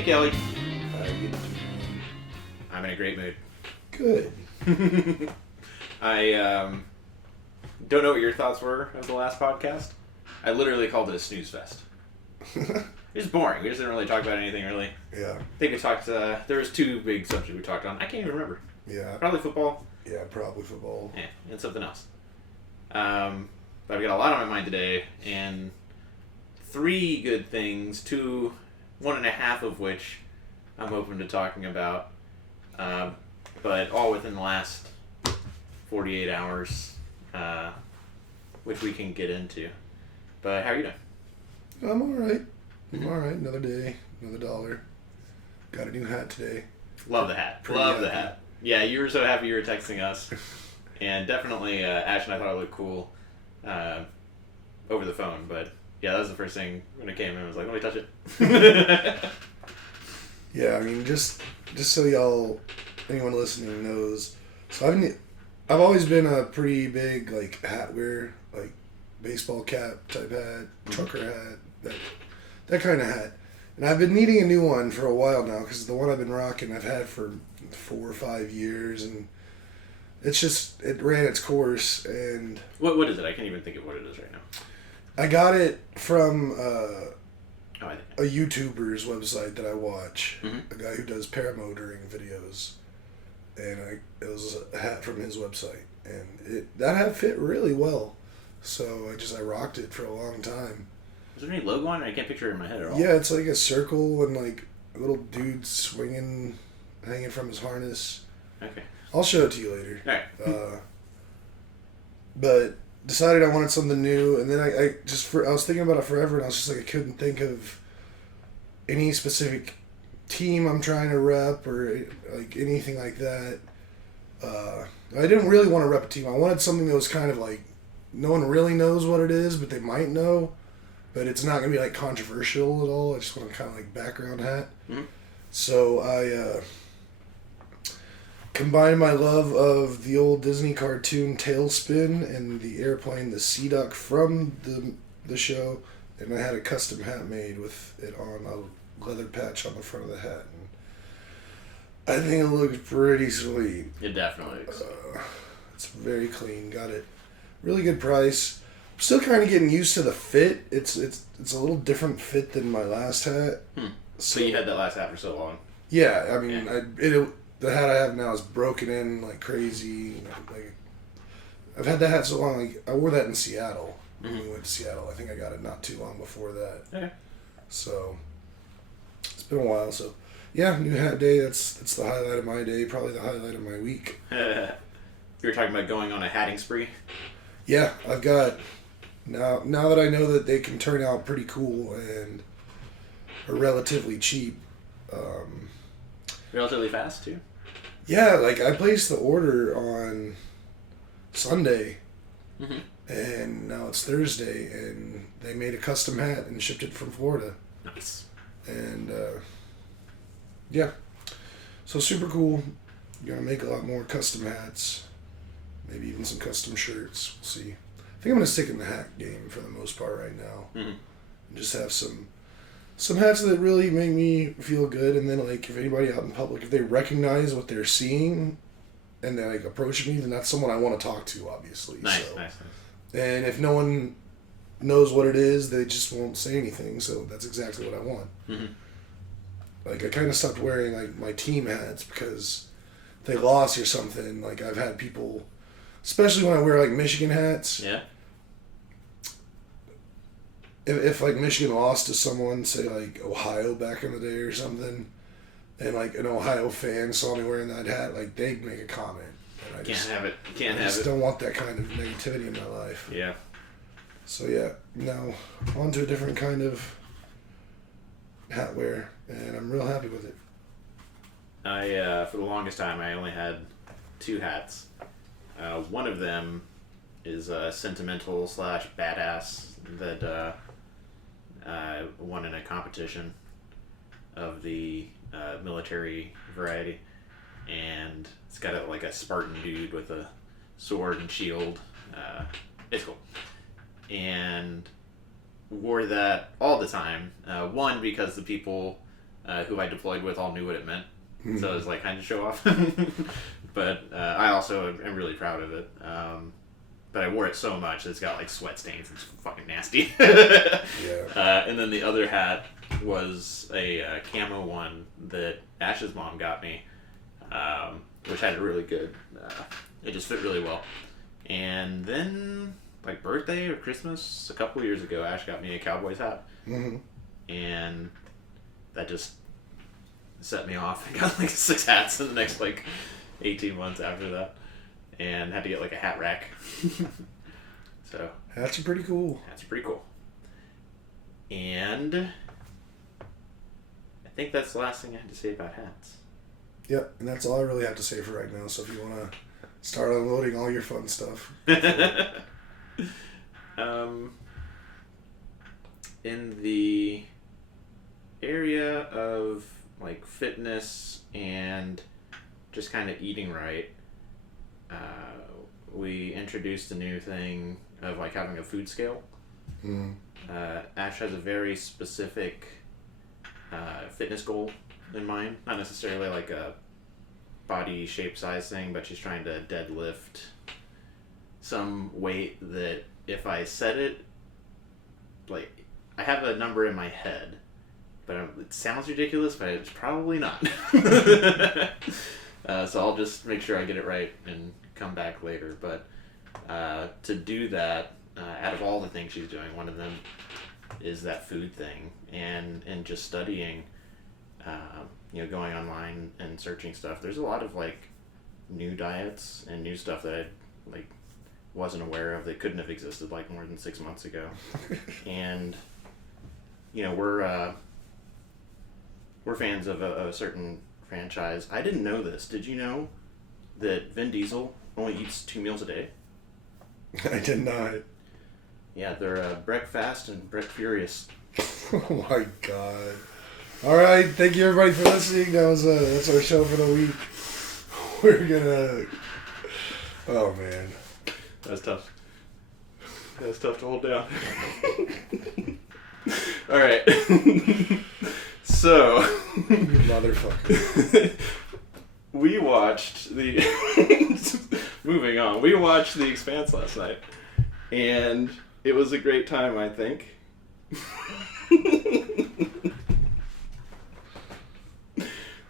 Hey, Kelley. How you doing? I'm in a great mood. Good. I don't know what your thoughts were of the last podcast. I literally called it a snooze fest. It was boring. We just didn't really talk about anything, really. Yeah. I think we talked, there was two big subjects we talked on. I can't even remember. Yeah. Probably football. Yeah, probably football. Yeah, and something else. But I've got a lot on my mind today, and three good things, one and a half of which I'm open to talking about, but all within the last 48 hours, which we can get into. But how are you doing? I'm alright. I'm alright. Another day, another dollar. Got a new hat today. Love the hat. Love the hat. Yeah, you were so happy you were texting us. And definitely, Ash and I thought it looked cool over the phone. But yeah, that was the first thing when it came in. I was like, let me touch it. Yeah, I mean, just so y'all, anyone listening knows, so I've always been a pretty big like hat wearer, like baseball cap type hat, trucker hat, that kind of hat. And I've been needing a new one for a while now because the one I've been rocking I've had for 4 or 5 years, and it ran its course. And What is it? I can't even think of what it is right now. I got it from I a YouTuber's website that I watch, Mm-hmm. a guy who does paramotoring videos, and it was a hat from his website, and that hat fit really well, so I rocked it for a long time. Is there any logo on it? I can't picture it in my head at all. Yeah, it's like a circle and like a little dude swinging, hanging from his harness. Okay. I'll show it to you later. All right. But decided I wanted something new, and then I was thinking about it forever, and I was just like, I couldn't think of any specific team I'm trying to rep or like anything like that. I didn't really want to rep a team. I wanted something that was kind of like no one really knows what it is, but they might know, but it's not gonna be like controversial at all. I just want a kind of like background hat. Mm-hmm. So I combined my love of the old Disney cartoon Tailspin and the airplane, the Sea Duck from the show, and I had a custom hat made with it on a leather patch on the front of the hat. And I think it looks pretty sweet. It definitely is. It's very clean. Got it. Really good price. I'm still kind of getting used to the fit. It's a little different fit than my last hat. So you had that last hat for so long. Yeah, I mean, Yeah. The hat I have now is broken in like crazy. Like, I've had that hat so long. Like, I wore that in Seattle when we went to Seattle. I think I got it not too long before that. Okay. So it's been a while. So yeah, new hat day. That's the highlight of my day. Probably the highlight of my week. You were talking about going on a hatting spree. Yeah, I've got now that I know that they can turn out pretty cool and are relatively cheap. Relatively fast, too. Yeah, like I placed the order on Sunday, and now it's Thursday, and they made a custom hat and shipped it from Florida. Nice. And yeah, so super cool. Gonna make a lot more custom hats, maybe even some custom shirts. We'll see. I think I'm gonna stick in the hat game for the most part right now, and just have some hats that really make me feel good. And then like if anybody out in public, if they recognize what they're seeing, and they like approach me, then that's someone I want to talk to, obviously. Nice. And if no one knows what it is, they just won't say anything. So that's exactly what I want. Like I kind of stopped wearing like my team hats because if they lost or something. Like I've had people, especially when I wear like Michigan hats. Yeah. If like Michigan lost to someone, say like Ohio back in the day or something, and like an Ohio fan saw me wearing that hat, like they'd make a comment. And I just don't want that kind of negativity in my life. Yeah. So yeah, now on to a different kind of hat wear, and I'm real happy with it. For the longest time, I only had 2 hats. One of them is sentimental / badass that won in a competition of the military variety, and it's got like a Spartan dude with a sword and shield. It's cool. And wore that all the time. One, because the people who I deployed with all knew what it meant. So it was like kind of show off. But I also am really proud of it. But I wore it so much that it's got like sweat stains. It's fucking nasty. Yeah. And then the other hat was a camo one that Ash's mom got me, which had a really good. It just fit really well. And then, like birthday or Christmas, a couple years ago, Ash got me a Cowboys hat, and that just set me off. I got like 6 hats in the next like 18 months after that, and had to get like a hat rack. So hats are pretty cool. Hats are pretty cool. And I think that's the last thing I had to say about hats. Yep, and that's all I really have to say for right now. So if you want to start unloading all your fun stuff. In the area of like fitness and just kind of eating right, we introduced a new thing of like having a food scale. Ash has a very specific fitness goal in mind, not necessarily like a body shape size thing, but she's trying to deadlift some weight that if I set it, like I have a number in my head, but it sounds ridiculous, but it's probably not. So I'll just make sure I get it right and come back later. But to do that, out of all the things she's doing, one of them is that food thing, and just studying, going online and searching stuff. There's a lot of like new diets and new stuff that I like wasn't aware of that couldn't have existed like more than 6 months ago. And we're fans of a certain franchise. I didn't know this. Did you know that Vin Diesel only eats 2 meals a day? I did not. Yeah, they're Breakfast and Break Furious. Oh my god. Alright, thank you everybody for listening. That's our show for the week. We're gonna... Oh man. That was tough. That was tough to hold down. Alright. So... You motherfucker. We watched the... Moving on. We watched The Expanse last night. And it was a great time, I think.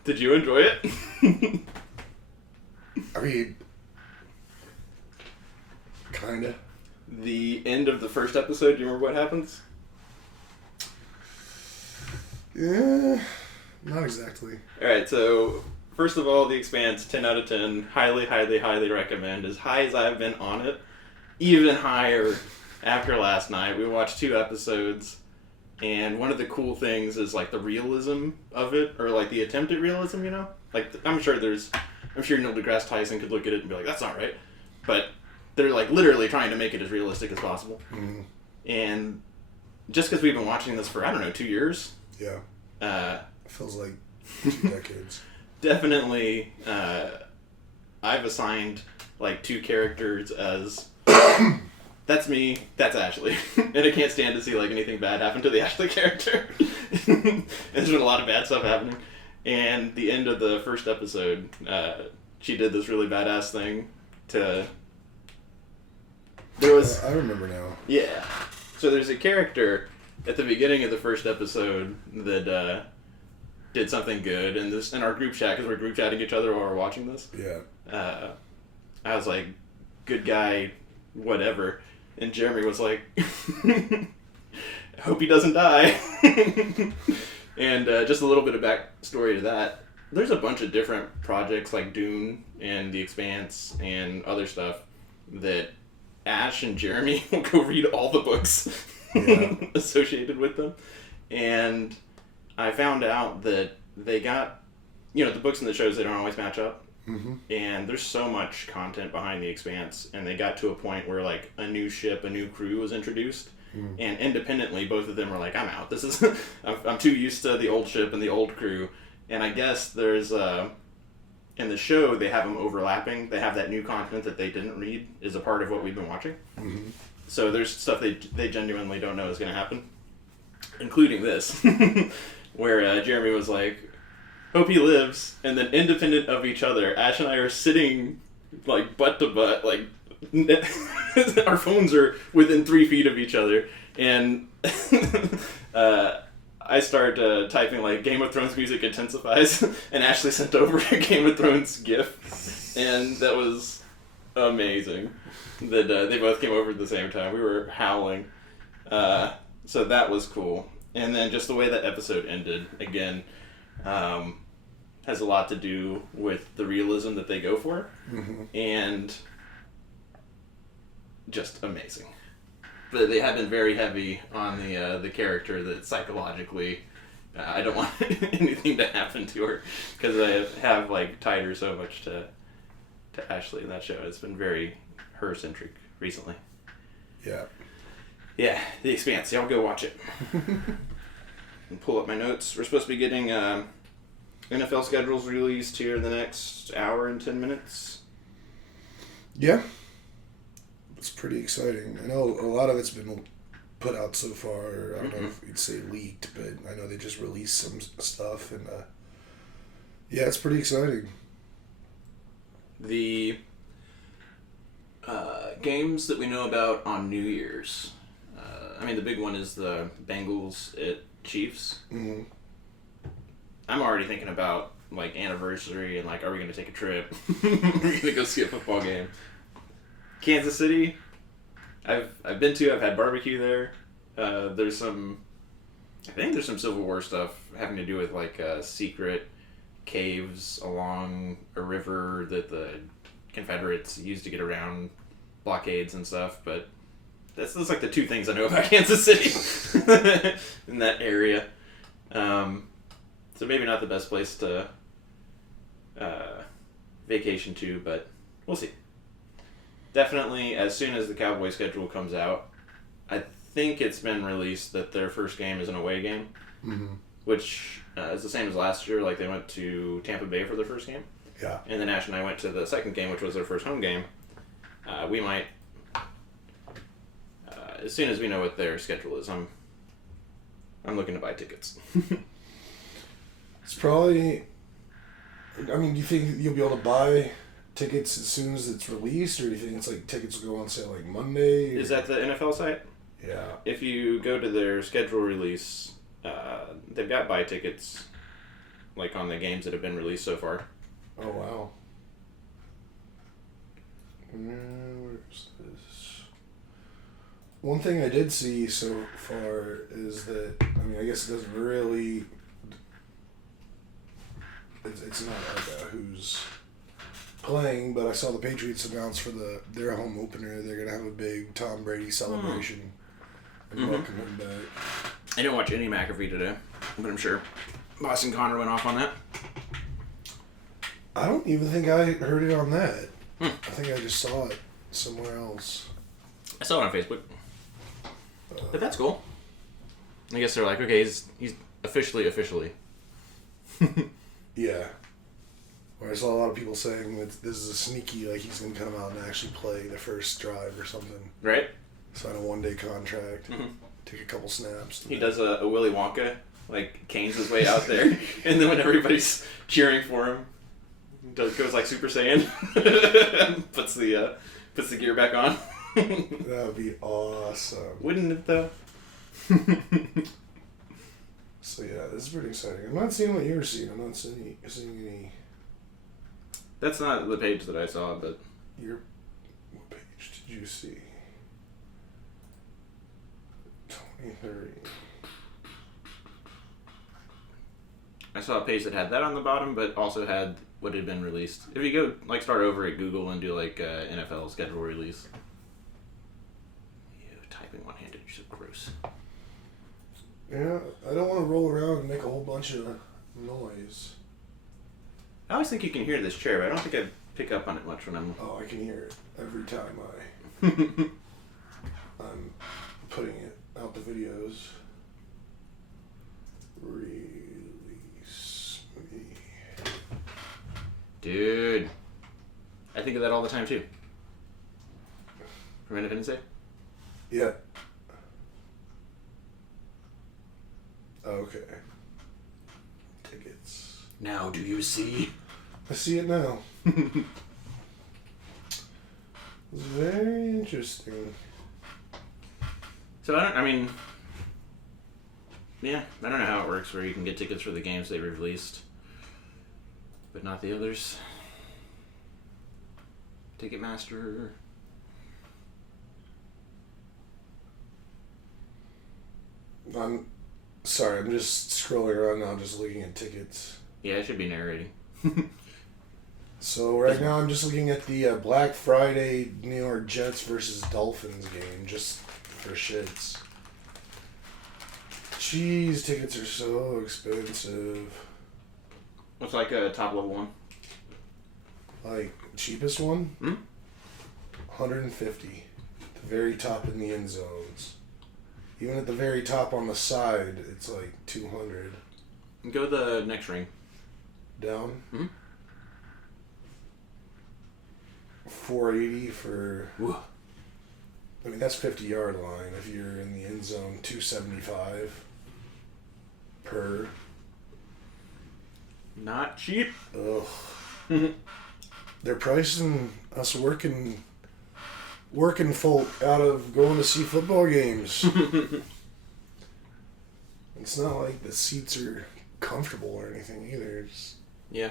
Did you enjoy it? I mean... Kinda. The end of the first episode, do you remember what happens? Yeah, not exactly. Alright, so first of all, The Expanse, 10 out of 10. Highly, highly, highly recommend. As high as I've been on it, even higher after last night. We watched 2 episodes, and one of the cool things is like the realism of it, or like the attempt at realism, you know? Like, I'm sure Neil deGrasse Tyson could look at it and be like, that's not right. But they're like literally trying to make it as realistic as possible. Mm. And just because we've been watching this for, 2 years. Yeah. It feels like 2 decades. Definitely, I've assigned like 2 characters as that's me, that's Ashley. And I can't stand to see like anything bad happen to the Ashley character. There's been a lot of bad stuff happening. And the end of the first episode, she did this really badass thing to... There was... I remember now. Yeah. So there's a character at the beginning of the first episode that did something good, and this in our group chat, because we're group chatting each other while we're watching this. Yeah. I was like, good guy, whatever. And Jeremy was like, I hope he doesn't die. And just a little bit of backstory to that. There's a bunch of different projects like Dune and The Expanse and other stuff that Ash and Jeremy will go read all the books associated with them. And I found out that they got, the books and the shows, they don't always match up. Mm-hmm. And there's so much content behind The Expanse, and they got to a point where like a new ship, a new crew was introduced, and independently both of them were like, I'm out. This is I'm too used to the old ship and the old crew. And I guess there's in the show they have them overlapping. They have that new content that they didn't read is a part of what we've been watching. Mm-hmm. So there's stuff they genuinely don't know is going to happen, including this. where Jeremy was like, "Hope he lives," and then independent of each other, Ash and I are sitting like butt to butt, like our phones are within 3 feet of each other, and I start typing like Game of Thrones music intensifies, and Ashley sent over a Game of Thrones GIF, and that was amazing. That they both came over at the same time. We were howling, so that was cool. And then just the way that episode ended again has a lot to do with the realism that they go for, and just amazing. But they have been very heavy on the character that psychologically I don't want anything to happen to her, because I have like tied her so much to Ashley in that show. It's been very her-centric recently. Yeah. Yeah, The Expanse. Y'all go watch it. And pull up my notes. We're supposed to be getting NFL schedules released here in the next hour and 10 minutes. Yeah. It's pretty exciting. I know a lot of it's been put out so far. I don't know if you'd say leaked, but I know they just released some stuff. And yeah, it's pretty exciting. The games that we know about on New Year's. I mean, the big one is the Bengals at Chiefs. Mm-hmm. I'm already thinking about like anniversary and like, are we going to take a trip? We're going to go see a football game. Kansas City, I've been to. I've had barbecue there. I think there's some Civil War stuff having to do with like secret caves along a river that the Confederates used to get around blockades and stuff. But that's like the two things I know about Kansas City in that area. So maybe not the best place to vacation to, but we'll see. Definitely, as soon as the Cowboys schedule comes out, I think it's been released that their first game is an away game, which is the same as last year. Like, they went to Tampa Bay for their first game. Yeah. And then Ash and I went to the second game, which was their first home game. We might, as soon as we know what their schedule is, I'm looking to buy tickets. It's probably, I mean, do you think you'll be able to buy tickets as soon as it's released, or do you think it's like tickets will go on sale like Monday? Is that the NFL site? Yeah. If you go to their schedule release, they've got buy tickets like on the games that have been released so far. Oh, wow. Where's this? One thing I did see so far is that, I mean, I guess it doesn't really, it's not like who's playing, but I saw the Patriots announce for their home opener they're going to have a big Tom Brady celebration and welcome him back. I didn't watch any McAfee today, but I'm sure Boston Connor went off on that. I don't even think I heard it on that. I think I just saw it somewhere else. I saw it on Facebook. But that's cool. I guess they're like, okay, he's officially. Yeah. Where I saw a lot of people saying that this is a sneaky, like he's going to come out and actually play the first drive or something. Right? Sign a 1-day contract. Take a couple snaps. He does a Willy Wonka, like canes his way out there, and then when everybody's cheering for him, goes like Super Saiyan, puts the gear back on. That would be awesome. Wouldn't it though? So yeah, this is pretty exciting. I'm not seeing what you're seeing. I'm not seeing any. That's not the page that I saw, but What page did you see? 2030. I saw a page that had that on the bottom, but also had what had been released. If you go, like, start over at Google and do, like, NFL schedule release. Ew, typing one-handed, you're so gross. Yeah, I don't want to roll around and make a whole bunch of noise. I always think you can hear this chair, but I don't think I pick up on it much when I'm... Oh, I can hear it every time I'm putting it out the videos. Release me. Dude. I think of that all the time, too. From Independence Day? Yeah. Okay. tickets. Now do you see? I see it now. It's very interesting. So I don't know how it works where you can get tickets for the games they released, but not the others. Ticketmaster. I'm sorry, I'm just scrolling around now, just looking at tickets. Yeah, it should be narrating. So right now I'm just looking at the Black Friday New York Jets versus Dolphins game, just for shits. Jeez, tickets are so expensive. What's like a top level one? Like, cheapest one? Hmm? $150. The very top in the end zones. Even at the very top on the side, it's like $200. Go the next ring. Down? Hmm? $480 for... Whoa. I mean, that's 50-yard line. If you're in the end zone, $275 per. Not cheap. Ugh. They're pricing us working folk out of going to see football games. It's not like the seats are comfortable or anything either. It's, Yeah.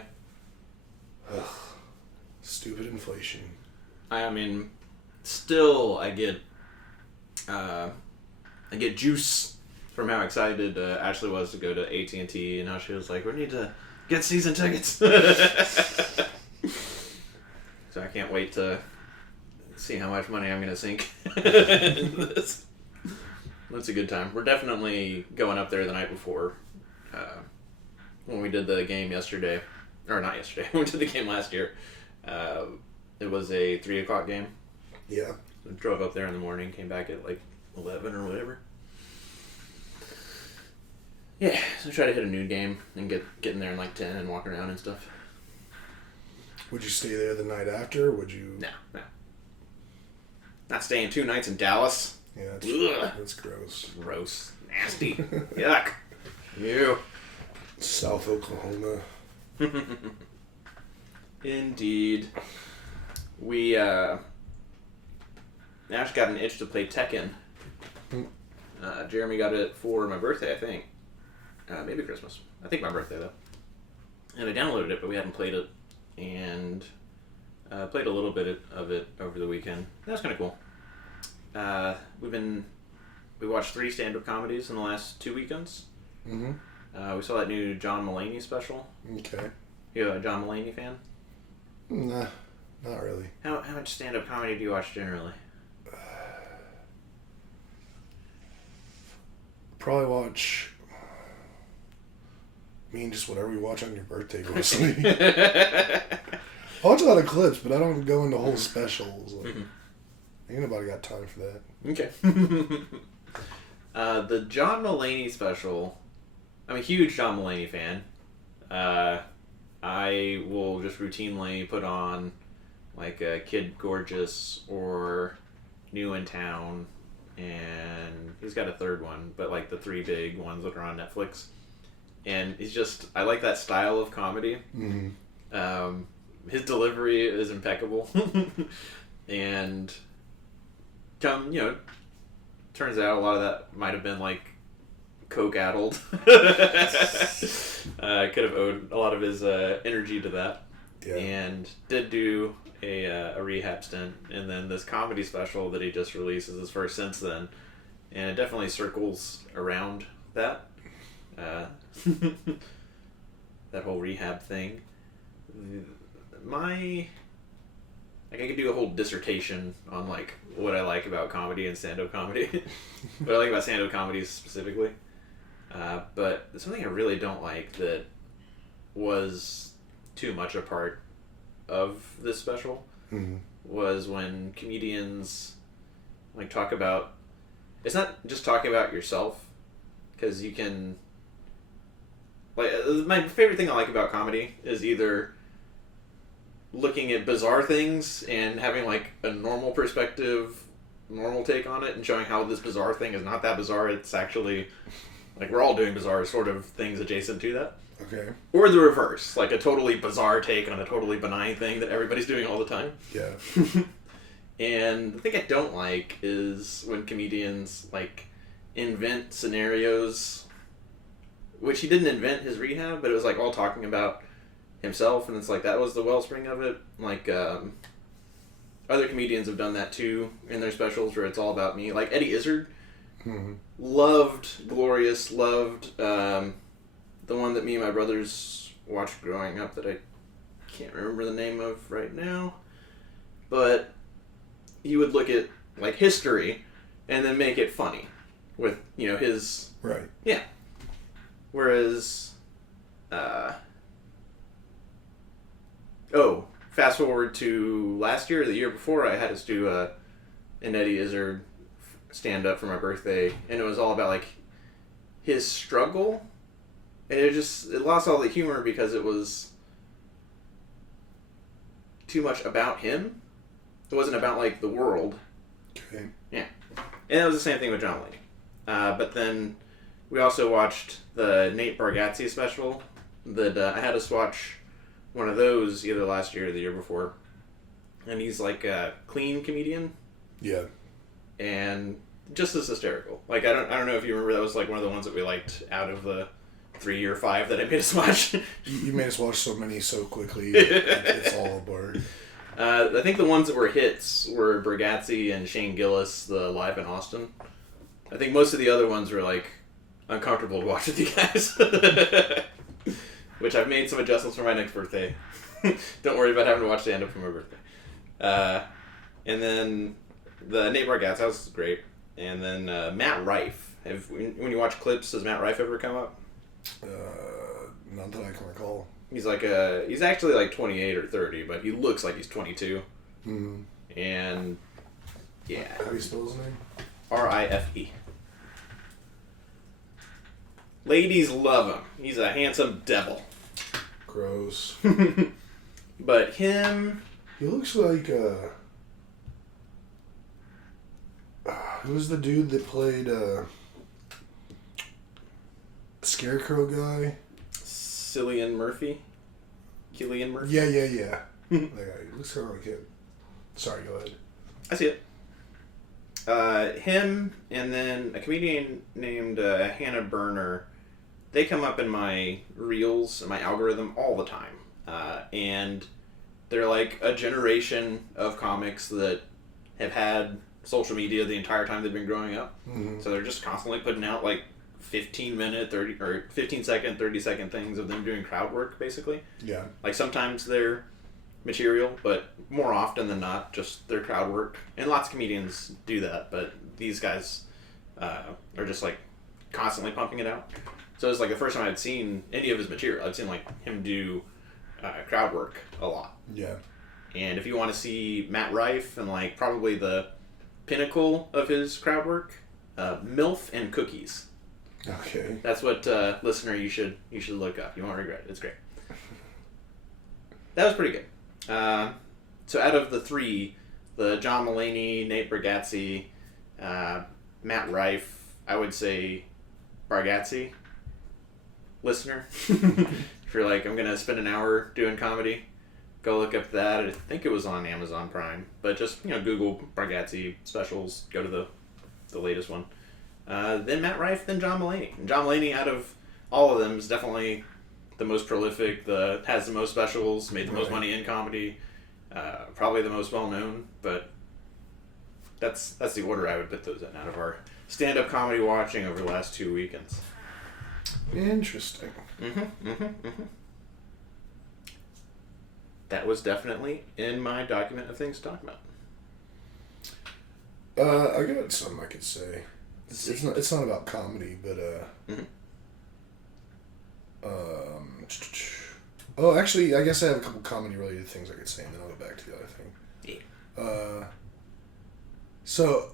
ugh, stupid inflation. I mean, still I get juice from how excited Ashley was to go to AT&T and how she was like, we need to get season tickets. So I can't wait to see how much money I'm going to sink into this. That's a good time. We're definitely going up there the night before. When we did the game yesterday, or not yesterday, we did the game last year. It was a 3 o'clock game. Yeah. So drove up there in the morning, came back at like 11 or whatever. Yeah, so try to hit a noon game and get in there in like 10 and walk around and stuff. Would you stay there the night after? Or would you? No. Not staying 2 nights in Dallas. Yeah, Ugh. that's gross. Gross. Nasty. Yuck. Ew. South Oklahoma. Indeed. We, Ash got an itch to play Tekken. Jeremy got it for my birthday, I think. Maybe Christmas. I think my birthday, though. And I downloaded it, but we hadn't played it. And played a little bit of it over the weekend. That was kind of cool. We watched 3 stand-up comedies in the last 2 weekends. Mm-hmm. We saw that new John Mulaney special. Okay. You a John Mulaney fan? Nah, not really. How much stand-up comedy do you watch generally? Probably watch... I mean, just whatever you watch on your birthday, mostly. I watch a lot of clips, but I don't go into whole specials. Like, ain't nobody got time for that. Okay. The John Mulaney special, I'm a huge John Mulaney fan. I will just routinely put on like Kid Gorgeous or New in Town, and he's got a third one, but like the 3 big ones that are on Netflix. And he's just, I like that style of comedy. Mm-hmm. His delivery is impeccable. And, turns out a lot of that might have been like coke-addled. Could have owed a lot of his energy to that. Yeah. And did do a rehab stint. And then this comedy special that he just released is his first since then. And it definitely circles around that. That whole rehab thing. I could do a whole dissertation on like what I like about comedy and stand-up comedy. What I like about stand-up comedy specifically. But something I really don't like that was too much a part of this special was when comedians like talk about, it's not just talking about yourself, because you can, like, my favorite thing I like about comedy is either looking at bizarre things and having like a normal perspective, normal take on it, and showing how this bizarre thing is not that bizarre. It's actually like we're all doing bizarre sort of things adjacent to that. Okay. Or the reverse, like a totally bizarre take on a totally benign thing that everybody's doing all the time. Yeah. And the thing I don't like is when comedians, like, invent scenarios, which he didn't invent his rehab, but it was, like, all talking about himself, and it's like, that was the wellspring of it. Like, other comedians have done that, too, in their specials, where it's all about me. Like, Eddie Izzard loved Glorious, loved, the one that me and my brothers watched growing up that I can't remember the name of right now. But he would look at, like, history and then make it funny with, you know, his... Right. Yeah. Whereas, fast forward to last year or the year before, I had us do an Eddie Izzard stand-up for my birthday, and it was all about, like, his struggle. And it lost all the humor because it was too much about him. It wasn't about, like, the world. Okay. Yeah. And it was the same thing with John Mulaney. But then we also watched the Nate Bargatze special that I had us watch one of those either last year or the year before. And he's, like, a clean comedian. Yeah. And just as hysterical. Like, I don't know if you remember, that was, like, one of the ones that we liked out of the 3 or 5 that I made us watch. You made us watch so many so quickly. It's all a blur. I think the ones that were hits were Bargatze and Shane Gillis, the Live in Austin. I think most of the other ones were, like, uncomfortable to watch with you guys. Which I've made some adjustments for my next birthday. Don't worry about having to watch stand-up for my birthday. And then the Nate Bargatze, that was great. And then Matt Rife. When you watch clips, does Matt Rife ever come up? Not that I can recall. He's he's actually like 28 or 30, but he looks like he's 22. Mm-hmm. And yeah. How do you spell his name? Rife. Ladies love him. He's a handsome devil. Gross. But him... He looks like, who's the dude that played, Scarecrow guy? Cillian Murphy? Cillian Murphy? Yeah. That guy. He looks kind of like him. Sorry, go ahead. I see it. Him and then a comedian named Hannah Berner. They come up in my reels, my algorithm, all the time. And they're like a generation of comics that have had social media the entire time they've been growing up. Mm-hmm. So they're just constantly putting out like 15-minute, 15-second, 30-second things of them doing crowd work, basically. Yeah. Like sometimes they're material, but more often than not, just their crowd work. And lots of comedians do that, but these guys are just like constantly pumping it out. So it was like the first time I'd seen any of his material. I'd seen like him do crowd work a lot. Yeah. And if you want to see Matt Rife and like probably the pinnacle of his crowd work, MILF and Cookies. Okay. That's what listener you should look up. You won't regret it. It's great. That was pretty good. So out of the 3, the John Mulaney, Nate Bargatze, Matt Rife, I would say Bargatze. Listener, if you're like, I'm gonna spend an hour doing comedy, go look up that. I think it was on Amazon Prime, but just Google Bargatze specials, go to the latest one. Then Matt Rife, then John Mulaney. And John Mulaney, out of all of them, is definitely the most prolific, has the most specials, made the most money in comedy, probably the most well known. But that's the order I would put those in out of our stand-up comedy watching over the last 2 weekends. Interesting. That was definitely in my document of things to talk about. I got something I could say. It's not about comedy, but oh, actually, I guess I have a couple comedy related things I could say, and then I'll go back to the other thing. Yeah. So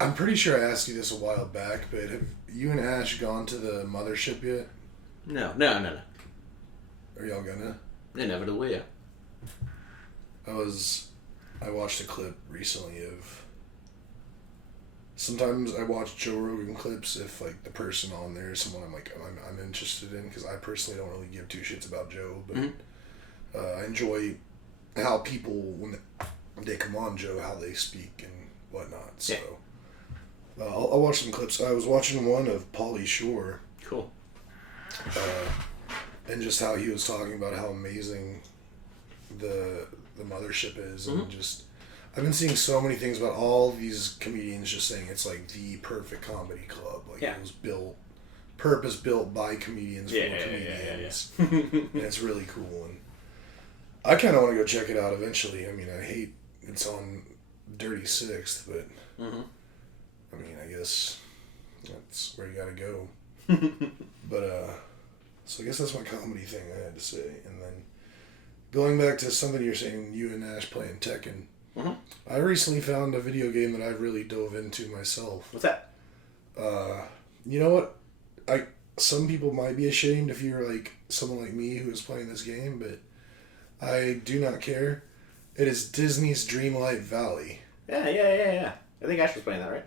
I'm pretty sure I asked you this a while back, but have you and Ash gone to the mothership yet? No. Are y'all gonna? Inevitably, yeah. I watched a clip recently of sometimes I watch Joe Rogan clips if like the person on there is someone I'm interested in, because I personally don't really give two shits about Joe, but I enjoy how people when they come on Joe, how they speak and whatnot. So I'll watch some clips. I was watching one of Pauly Shore. Cool. And just how he was talking about how amazing the mothership is, and just I've been seeing so many things about all these comedians just saying it's like the perfect comedy club. Like it was purpose built by comedians for comedians. And it's really cool, and I kind of want to go check it out eventually. I mean, I hate it's on Dirty Sixth, but I mean, I guess that's where you gotta go. But so I guess that's my comedy thing I had to say. And then going back to something you're saying, you and Ash playing Tekken. I recently found a video game that I really dove into myself. What's that? You know what? Some people might be ashamed if you're like someone like me who is playing this game, but I do not care. It is Disney's Dreamlight Valley. Yeah. I think Ash was playing that, right?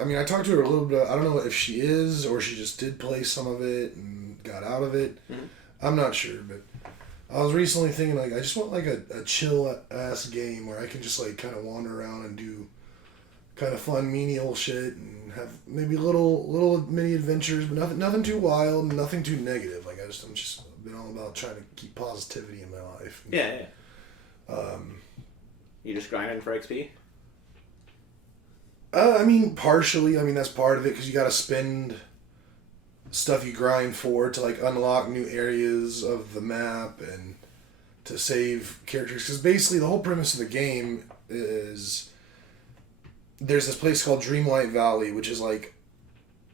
I mean, I talked to her a little bit. I don't know if she is or she just did play some of it and got out of it. I'm not sure, but I was recently thinking like I just want like a chill ass game where I can just like kind of wander around and do kind of fun menial shit and have maybe little mini adventures, but nothing too wild, nothing too negative. Like I'm just been all about trying to keep positivity in my life. Yeah. You just grinding for XP? I mean, partially. I mean, that's part of it, because you got to spend stuff you grind for to, like, unlock new areas of the map and to save characters. Because basically the whole premise of the game is there's this place called Dreamlight Valley, which is, like,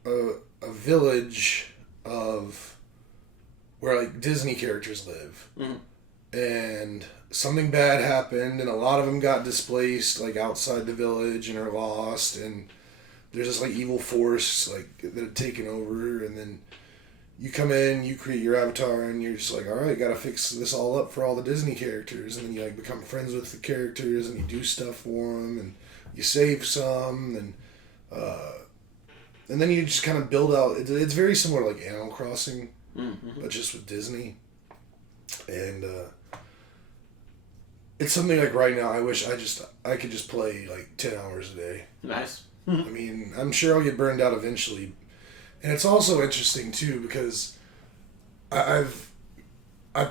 a village of where, like, Disney characters live. And something bad happened, and a lot of them got displaced, like, outside the village and are lost, and there's this, like, evil force, like, that had taken over, and then you come in, you create your avatar, and you're just like, alright, gotta fix this all up for all the Disney characters, and then you, like, become friends with the characters, and you do stuff for them, and you save some, and then you just kind of build out, it's very similar to, like, Animal Crossing, but just with Disney, and, it's something like right now I wish I could just play like 10 hours a day. Nice. I mean, I'm sure I'll get burned out eventually. And it's also interesting too because I've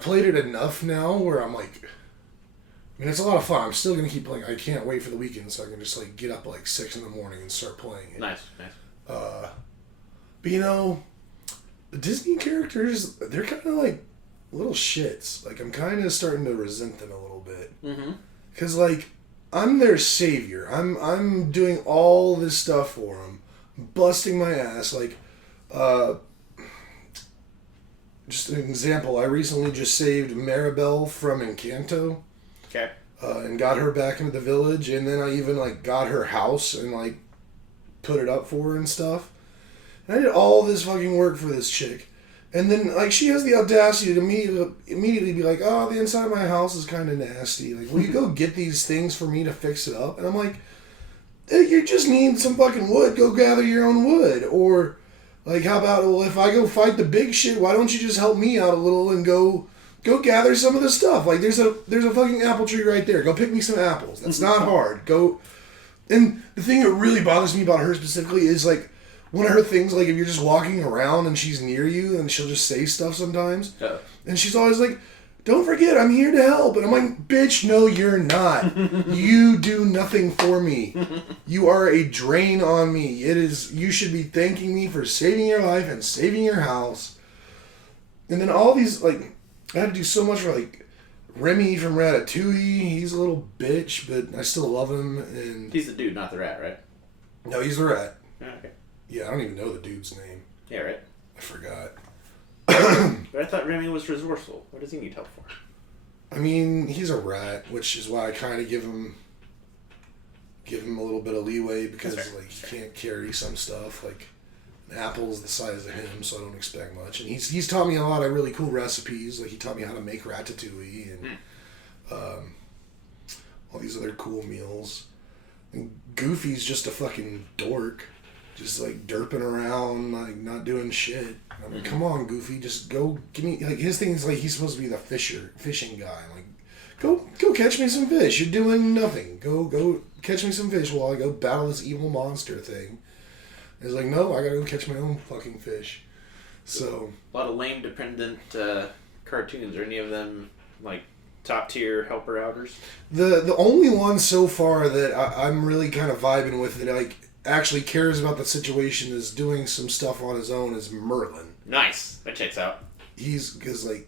played it enough now where I'm like, I mean, it's a lot of fun. I'm still going to keep playing. I can't wait for the weekend so I can just like get up at like 6 in the morning and start playing it. Nice. But you know, the Disney characters, they're kind of like little shits. Like, I'm kind of starting to resent them a little bit. Because, like, I'm their savior. I'm doing all this stuff for them. Busting my ass. Like, just an example. I recently just saved Maribel from Encanto. Okay. And got her back into the village. And then I even, like, got her house and, like, put it up for her and stuff. And I did all this fucking work for this chick. And then, like, she has the audacity to immediately be like, oh, the inside of my house is kind of nasty. Like, will you go get these things for me to fix it up? And I'm like, hey, you just need some fucking wood. Go gather your own wood. Or, like, how about, well, if I go fight the big shit, why don't you just help me out a little and go gather some of the stuff? Like, there's a fucking apple tree right there. Go pick me some apples. That's not hard. Go. And the thing that really bothers me about her specifically is, like, one of her things, like, if you're just walking around and she's near you, and she'll just say stuff sometimes. And she's always like, don't forget, I'm here to help. And I'm like, bitch, no, you're not. You do nothing for me. You are a drain on me. You should be thanking me for saving your life and saving your house. And then all these, like, I had to do so much for, like, Remy from Ratatouille. He's a little bitch, but I still love him. And He's the dude, not the rat, right? No, he's the rat. Okay. Yeah, I don't even know the dude's name. Yeah, right. I forgot. But I thought Remy was resourceful. What does he need help for? I mean, he's a rat, which is why I kind of give him a little bit of leeway because like he can't carry some stuff. Like an apple's the size of him, so I don't expect much. And he's taught me a lot of really cool recipes. Like he taught me how to make ratatouille and all these other cool meals. Goofy's just a fucking dork. Just like derping around, like not doing shit. I mean, come on, Goofy, just go give me like his thing is like he's supposed to be the fishing guy. Like, go catch me some fish. You're doing nothing. Go catch me some fish while I go battle this evil monster thing. It's like, no, I gotta go catch my own fucking fish. So a lot of lame dependent cartoons. Are any of them like top tier helper outers? The only one so far that I'm really kind of vibing with that like actually cares about the situation is doing some stuff on his own is Merlin. Nice, that checks out. He's doing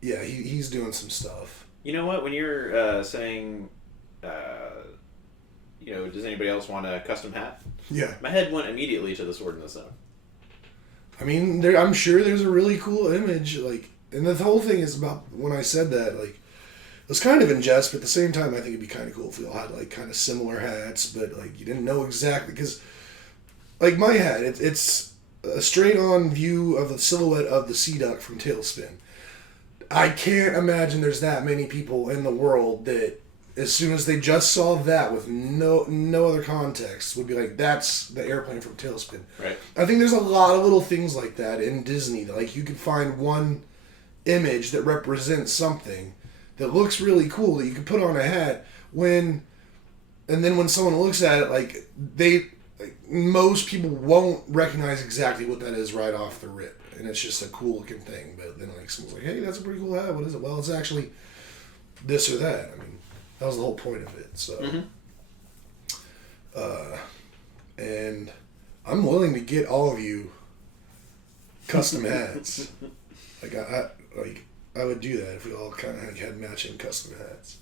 some stuff. You know what? When you're saying, does anybody else want a custom hat? Yeah. My head went immediately to the Sword in the Stone. I mean, I'm sure there's a really cool image, like, and the whole thing is about when I said that, like, it was kind of in jest, but at the same time, I think it'd be kind of cool if we all had, like, kind of similar hats, but, like, you didn't know exactly, because, like, my hat, it's a straight-on view of the silhouette of the Sea Duck from Tailspin. I can't imagine there's that many people in the world that, as soon as they just saw that with no other context, would be like, that's the airplane from Tailspin. Right. I think there's a lot of little things like that in Disney. Like, you could find one image that represents something that looks really cool that you could put on a hat and then when someone looks at it, like, most people won't recognize exactly what that is right off the rip. And it's just a cool looking thing. But then, like, someone's like, hey, that's a pretty cool hat. What is it? Well, it's actually this or that. I mean, that was the whole point of it. So, and I'm willing to get all of you custom hats. I would do that if we all kind of had matching custom hats.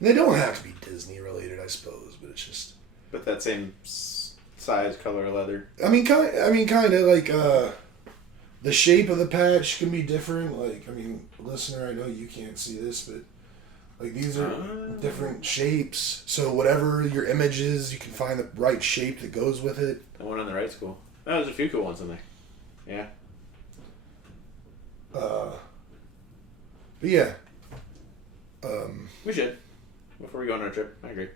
And they don't have to be Disney related, I suppose, but it's just. But that same size, color, leather. I mean, kind of like the shape of the patch can be different. Like, I mean, listener, I know you can't see this, but. Like, these are different shapes. So whatever your image is, you can find the right shape that goes with it. The one on the right school. Oh, there's a few cool ones in there. Yeah. But yeah. We should. Before we go on our trip. I agree.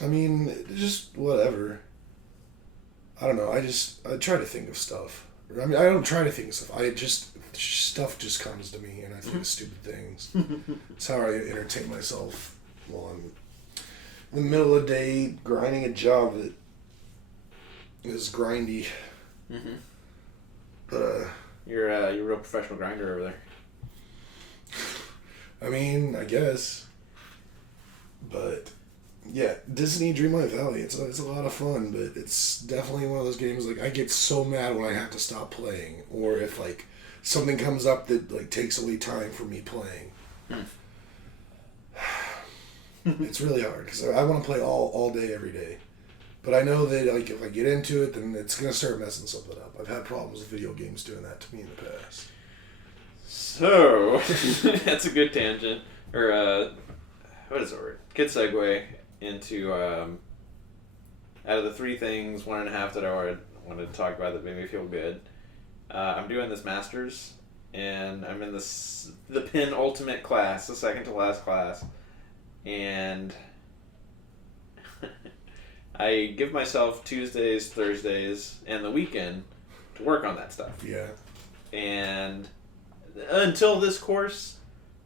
I mean, just whatever. I don't know. I try to think of stuff. I mean, I don't try to think of stuff. Stuff just comes to me, and I think of stupid things. It's how I entertain myself while I'm in the middle of the day grinding a job that is grindy. Mm-hmm. But you're a real professional grinder over there. I mean, I guess. But yeah, Disney Dreamlight Valley. It's a lot of fun, but it's definitely one of those games. Like, I get so mad when I have to stop playing, or if like something comes up that like takes away time from me playing. It's really hard because I want to play all day every day, but I know that like if I get into it, then it's gonna start messing something up. I've had problems with video games doing that to me in the past. So that's a good tangent, or what is the word? Good segue into out of the three things, 1.5 that I wanted to talk about that made me feel good. I'm doing this master's, and I'm in the penultimate class, the second to last class, and I give myself Tuesdays, Thursdays, and the weekend to work on that stuff. Yeah. And until this course,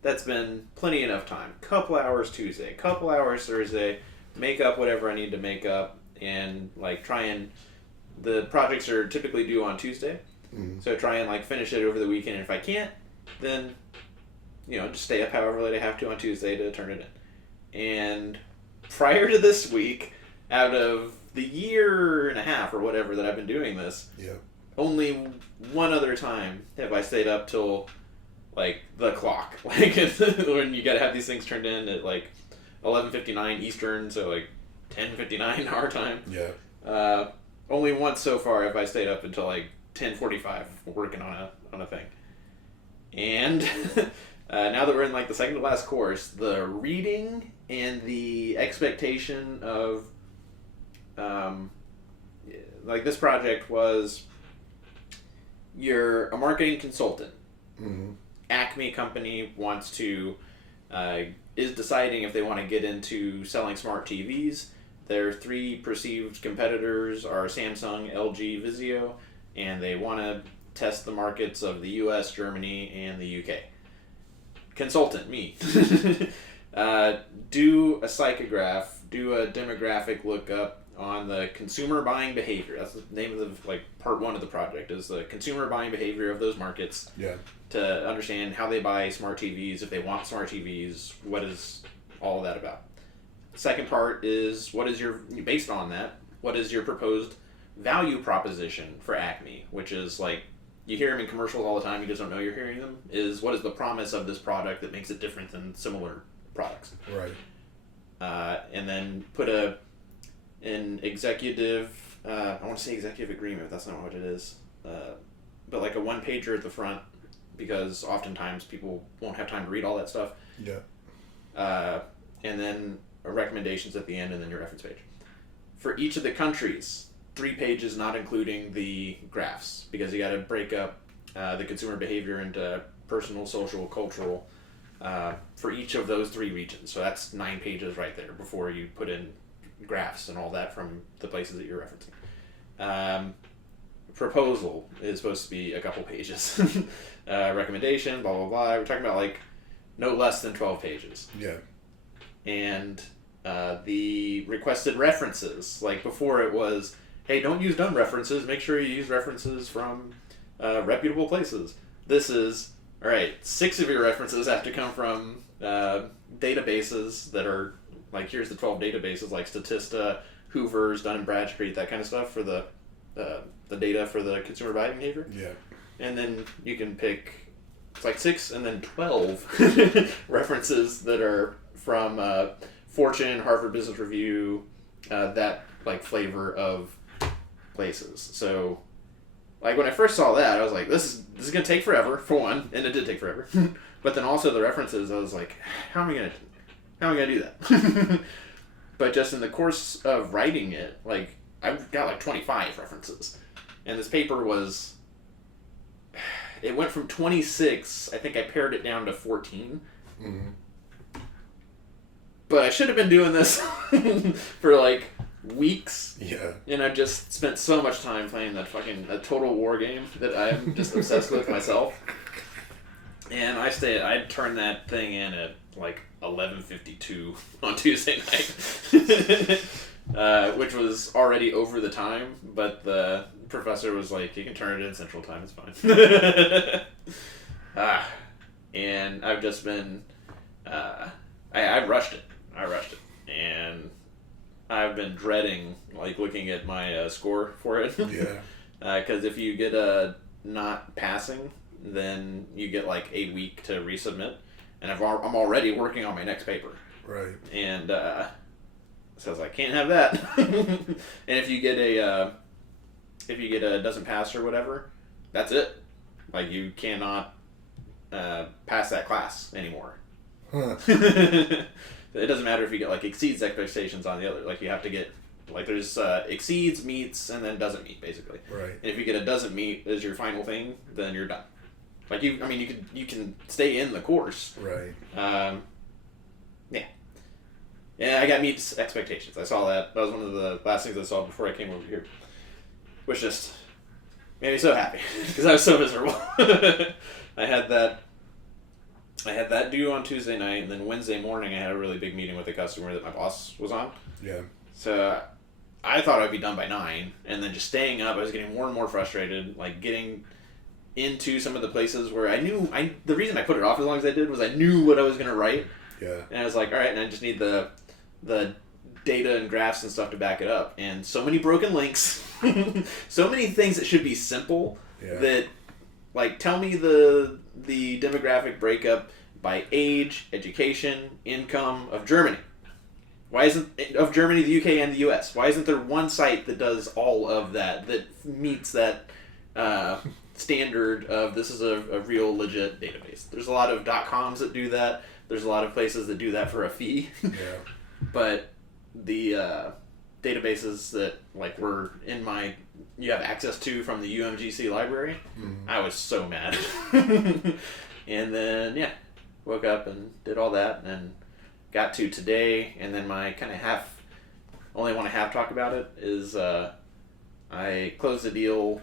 that's been plenty enough time. Couple hours Tuesday, couple hours Thursday, make up whatever I need to make up, and like the projects are typically due on Tuesday. Mm-hmm. So try and like finish it over the weekend. And if I can't, then just stay up however late I have to on Tuesday to turn it in. And prior to this week, out of the 1.5 years or whatever that I've been doing this, only one other time have I stayed up till like the clock, like when you gotta have these things turned in at like 11:59 Eastern, so like 10:59 our time. Yeah. Only once so far have I stayed up until like 10:45 working on a thing. And now that we're in like the second to last course, the reading and the expectation of like this project was, you're a marketing consultant. Mm-hmm. Acme company wants to is deciding if they want to get into selling smart TVs. Their three perceived competitors are Samsung, LG, Vizio, and they want to test the markets of the US, Germany, and the UK. Consultant, me. Do a psychograph, do a demographic lookup on the consumer buying behavior. That's the name of the part one of the project, is the consumer buying behavior of those markets. Yeah. To understand how they buy smart TVs, if they want smart TVs, what is all of that about. The second part is based on that, what is your proposed value proposition for Acme, which is like, you hear them in commercials all the time, you just don't know you're hearing them, is what is the promise of this product that makes it different than similar products. Right. And then put an executive, I want to say executive agreement, that's not what it is, but like a one-pager at the front, because oftentimes people won't have time to read all that stuff. Yeah. And then recommendations at the end, and then your reference page. For each of the countries, 3 pages not including the graphs, because you got to break up the consumer behavior into personal, social, cultural, for each of those 3 regions. So that's 9 pages right there before you put in graphs and all that from the places that you're referencing. Proposal is supposed to be a couple pages. Recommendation, blah, blah, blah. We're talking about like no less than 12 pages. Yeah. And the requested references, like before it was, hey, don't use dumb references, make sure you use references from reputable places. This is, all right, 6 of your references have to come from databases that are, like, here's the 12 databases, like Statista, Hoover's, Dun & Bradstreet, that kind of stuff for the data for the consumer buying behavior. Yeah. And then you can pick, it's like 6 and then 12 references that are from Fortune, Harvard Business Review, that like flavor of places. So, like when I first saw that, I was like, this is gonna take forever, for one, and it did take forever. But then also the references, I was like, how am I gonna do that? But just in the course of writing it, like I've got like 25 references, and this paper was, it went from 26. I think I pared it down to 14. Mm-hmm. But I should have been doing this for like weeks. Yeah. And I just spent so much time playing that fucking a Total War game that I'm just obsessed with myself. And I turned that thing in at like 11:52 on Tuesday night, which was already over the time. But the professor was like, "You can turn it in Central Time. It's fine." And I've just been, I rushed it. And I've been dreading like looking at my score for it. Yeah. Because if you get a not passing, then you get like a week to resubmit, and I'm already working on my next paper. Right. And so I was like, can't have that. And if you get a doesn't pass or whatever, that's it. Like you cannot pass that class anymore. Huh. It doesn't matter if you get like exceeds expectations on the other. Like you have to get like there's exceeds, meets, and then doesn't meet basically. Right. And if you get a doesn't meet as your final thing, then you're done. Like you can stay in the course. Right. Yeah, I got meets expectations. I saw that. That was one of the last things I saw before I came over here. Which just made me so happy because I was so miserable. I had that due on Tuesday night, and then Wednesday morning I had a really big meeting with a customer that my boss was on. Yeah. So I thought I'd be done by 9, and then just staying up, I was getting more and more frustrated, like getting into some of the places where the reason I put it off as long as I did was I knew what I was going to write. Yeah. And I was like, all right, and I just need the data and graphs and stuff to back it up. And so many broken links, so many things that should be simple that, like, tell me the demographic breakup by age, education, income of Germany. Why isn't of Germany, the UK, and the US? Why isn't there one site that does all of that meets that standard of this is a real legit database? There's a lot of .coms that do that. There's a lot of places that do that for a fee. Yeah. But the databases that like you have access to from the UMGC library, I was so mad. And then woke up and did all that, and got to today, and then my kind of only want to half talk about it is I closed the deal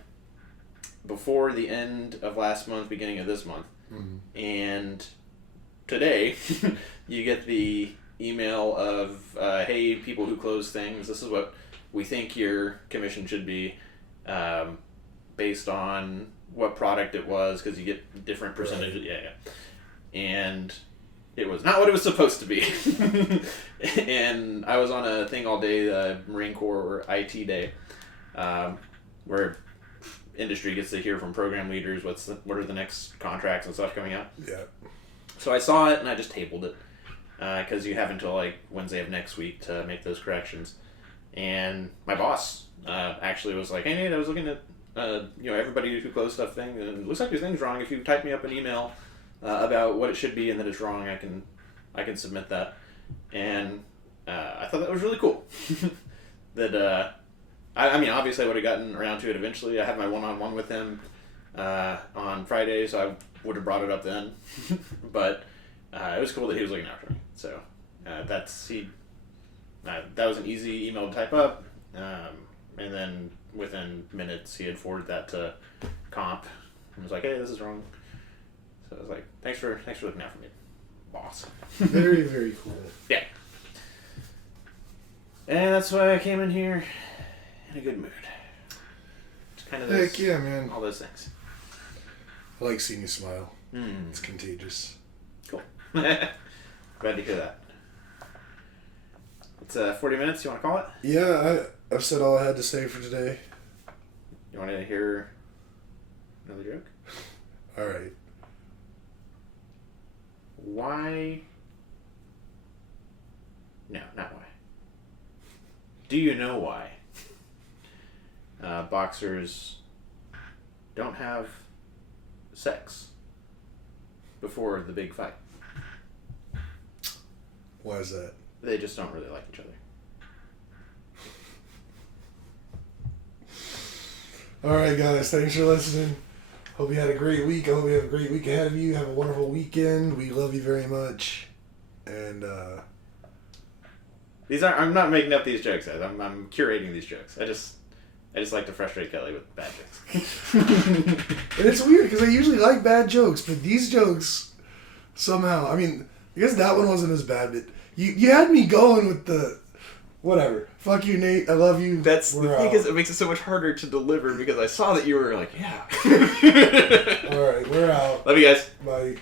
before the end of last month, beginning of this month, and today you get the email of hey, people who close things, this is what we think your commission should be based on what product it was, because you get different percentages. Right. Yeah. And it was not what it was supposed to be. And I was on a thing all day, the Marine Corps IT Day, where industry gets to hear from program leaders what are the next contracts and stuff coming out. Yeah. So I saw it and I just tabled it because you have until like Wednesday of next week to make those corrections. And my boss actually was like, "Hey Nate, I was looking at everybody who closed stuff thing, and it looks like your thing's wrong. If you type me up an email about what it should be and that it's wrong, I can submit that." And I thought that was really cool. That I mean, obviously I would have gotten around to it eventually. I had my one-on-one with him on Friday, so I would have brought it up then. But it was cool that he was looking after me. So that was an easy email to type up, and then within minutes he had forwarded that to comp and was like, "Hey, this is wrong." So I was like, thanks for looking out for me, boss." Very, very cool. Yeah. And that's why I came in here in a good mood. It's kind of Heck yeah, man. all those things. I like seeing you smile. It's contagious. Cool. Glad to hear that. It's 40 minutes. You want to call it? Yeah, I've said all I had to say for today. You want to hear another joke? All right. Why? No, not why. Do you know why boxers don't have sex before the big fight? Why is that? They just don't really like each other. All right, guys. Thanks for listening. Hope you had a great week. I hope you have a great week ahead of you. Have a wonderful weekend. We love you very much. And I'm not making up these jokes, guys. I'm curating these jokes. I just like to frustrate Kelley with bad jokes. and it's weird because I usually like bad jokes, but these jokes somehow, I mean, I guess that one wasn't as bad, but you had me going with the whatever. Fuck you, Nate. I love you. That's the thing is, it makes it so much harder to deliver because I saw that you were like, yeah. All right, we're out. Love you guys. Bye.